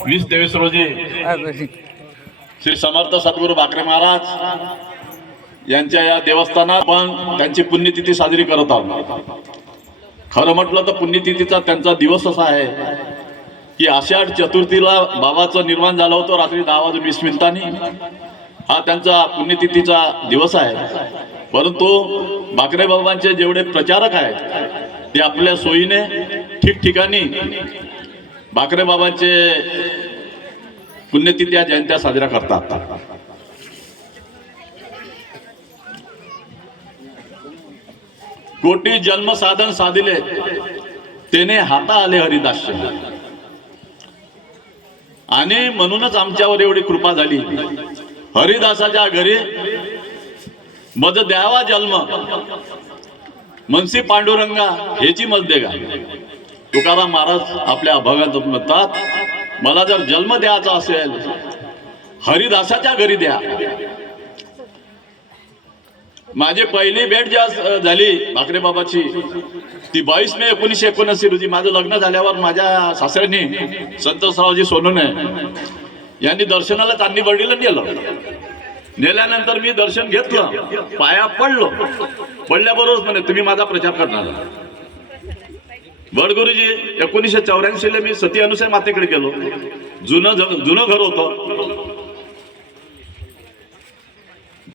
20-23 रोजी श्री समर्थ सद्गुरू बाकरे महाराज यांच्या या देवस्थानात पण त्यांची पुण्यतिथी साजरी करत आहोत। खरं म्हटलं तर पुण्यतिथीचा त्यांचा दिवस असा आहे की आषाढ चतुर्थीला बाबाचं निर्माण झालं होतं रात्री 10:20 हा त्यांचा पुण्यतिथीचा दिवस आहे। परंतु बाकरे बाबांचे जेवढे प्रचारक आहेत ते आपल्या सोयीने ठिकठिकाणी बाकरे बाबांचे पुण्यतिथ्या जयंत्या साजऱ्या करतात। कोटी जन्म साधन साधिले तेने हाता आले हरिदासचे, आणि म्हणूनच आमच्यावर एवढी कृपा झाली। हरिदासाच्या घरी मज द्यावा जन्म मनसी पांडुरंगा ह्याची मज देगा। तुकाराम महाराज आपल्या अभंगात म्हणतात, मला जर जन्म द्यायचा असेल हरिदासाच्या घरी द्या। माझी पहिली भेट जेव्हा झाली बाकरे बाबाची ती 22 मे 1979 रोजी माझं लग्न झाल्यावर माझ्या सासऱ्यांनी संतोषरावजी सोनवणे यांनी दर्शनाला चांदीबर्डीला नेल्यानंतर मी दर्शन घेतलं, पाया पडल्याबरोबर म्हणे तुम्ही माझा प्रचार करणार। बडगुरुजी 1984 मी सती अनुसय मातेकडे गेलो। जुनं घर होतं,